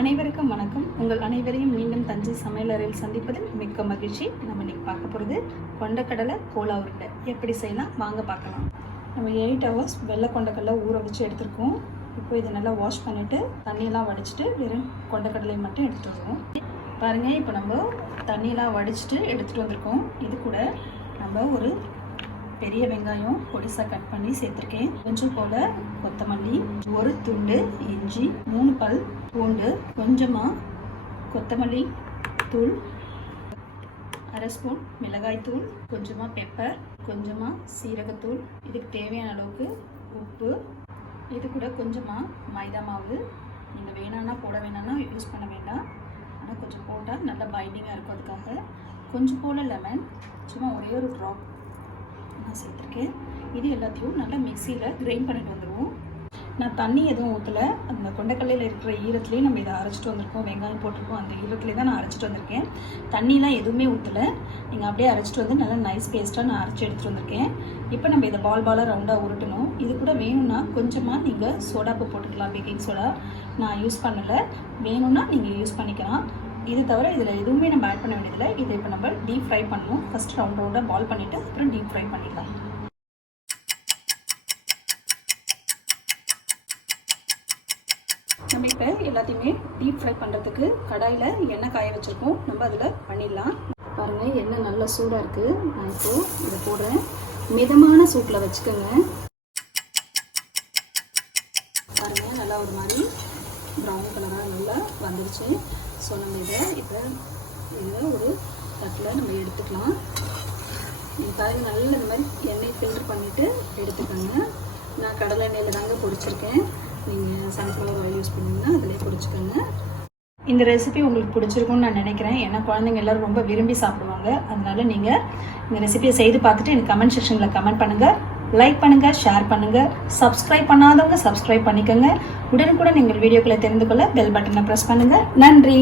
அனைவருக்கும் வணக்கம். உங்கள் அனைவரையும் மீண்டும் தஞ்சை சமையலறையில் சந்திப்பதில் மிக்க மகிழ்ச்சி. நம்ம இன்னைக்கு பார்க்க போகிறது கொண்டக்கடலை கோலா உருண்டை எப்படி செய்யலாம் வாங்க பார்க்கலாம். நம்ம 8 hours வெள்ளை கொண்டக்கடலை ஊற வச்சு எடுத்துருக்கோம். இப்போ இதை நல்லா வாஷ் பண்ணிவிட்டு தண்ணியெல்லாம் வடிச்சிட்டு வெறும் கொண்டக்கடலையை மட்டும் எடுத்துகிட்டு வருவோம். பாருங்கள், இப்போ நம்ம தண்ணியெல்லாம் வடிச்சிட்டு எடுத்துகிட்டு வந்திருக்கோம். இது கூட நம்ம ஒரு பெரிய வெங்காயம் பொடிசாக கட் பண்ணி சேர்த்துருக்கேன். கொஞ்சம் போல் கொத்தமல்லி, ஒரு துண்டு இஞ்சி, 3 பல் பூண்டு, கொஞ்சமாக கொத்தமல்லி தூள், 1/2 ஸ்பூன் மிளகாய் தூள், கொஞ்சமாக பெப்பர், கொஞ்சமாக சீரகத்தூள், இதுக்கு தேவையான அளவுக்கு உப்பு, இது கூட கொஞ்சமாக மைதா மாவு. நீங்கள் வேணான்னா போட வேணான்னா யூஸ் பண்ண வேண்டாம், ஆனால் கொஞ்சம் போட்டால் நல்லா பைண்டிங்காக இருக்கும். அதுக்காக கொஞ்சம் போல் லெமன், சும்மா ஒரே ஒரு ட்ராப் நான் சேர்த்துருக்கேன். இது எல்லாத்தையும் நல்லா மிக்சியில் கிரைண்ட் பண்ணிட்டு வந்துடுவோம். நான் தண்ணி எதுவும் ஊற்றலை, அந்த கொண்டக்கடலையில் இருக்கிற ஈரத்துலேயே நம்ம இதை அரைச்சிட்டு வந்திருக்கோம். வெங்காயம் போட்டிருக்கோம், அந்த ஈரத்துலேயே தான் நான் அரைச்சிட்டு வந்திருக்கேன். தண்ணிலாம் எதுவுமே ஊற்றலை. நீங்கள் அப்படியே அரைச்சிட்டு வந்து நல்லா நைஸ் பேஸ்ட்டாக நான் அரைச்சி எடுத்துகிட்டு வந்திருக்கேன். இப்போ நம்ம இதை பாலாக ரவுண்டாக உருட்டணும். இது கூட வேணும்னா கொஞ்சமாக நீங்கள் சோடாப்பு போட்டுக்கலாம், பேக்கிங் சோடா. நான் யூஸ் பண்ணலை, வேணும்னா நீங்கள் யூஸ் பண்ணிக்கலாம். இது தவிர இதில் எதுவுமே நம்ம ஆட் பண்ண வேண்டியதில்லை. இதை இப்போ நம்ம டீப் ஃப்ரை பண்ணணும். ஃபஸ்ட் ரவுண்டாக பால் பண்ணிவிட்டு அப்புறம் டீப் ஃப்ரை பண்ணிடலாம். நம்ம இப்போ எல்லாத்தையுமே டீப் ஃப்ரை பண்ணுறதுக்கு கடாயில் எண்ணெய் காய வச்சுருக்கோம். நம்ம அதில் பண்ணிடலாம். பாருங்கள், எண்ணெய் நல்லா சூடாக இருக்குது. நான் இப்போது இதை போடுறேன். மிதமான சூட்டில் வச்சுக்கோங்க. பாருங்கள், நல்லா ஒரு மாதிரி ப்ரௌன் கலராக நல்லா வந்துடுச்சு. ஸோ நம்ம இதை ஒரு தட்டில் நம்ம எடுத்துக்கலாம். பாருங்கள், நல்லா இந்த மாதிரி எண்ணெய் ஃபில்டர் பண்ணிவிட்டு எடுத்துக்கோங்க. நான் கடலை எண்ணெயில் தாங்க பொரிச்சிருக்கேன். நீங்கள் சன்ஃப்ளவர் ஆயில் யூஸ் பண்ணிங்கன்னா அதிலே பொரிச்சுக்கோங்க. இந்த ரெசிபி உங்களுக்கு பிடிச்சிருக்கும்னு நான் நினைக்கிறேன். ஏன்னா குழந்தைங்க எல்லோரும் ரொம்ப விரும்பி சாப்பிடுவாங்க. அதனால் நீங்கள் இந்த ரெசிபியை செய்து பார்த்துட்டு எனக்கு கமெண்ட் செக்ஷனில் கமெண்ட் பண்ணுங்கள், லைக் பண்ணுங்கள், ஷேர் பண்ணுங்கள். சப்ஸ்கிரைப் பண்ணாதவங்க சப்ஸ்கிரைப் பண்ணிக்கோங்க. உடனுக்குடன் எங்கள் வீடியோக்களை தெரிந்து கொள்ள பெல் பட்டனை ப்ரெஸ் பண்ணுங்கள். நன்றி.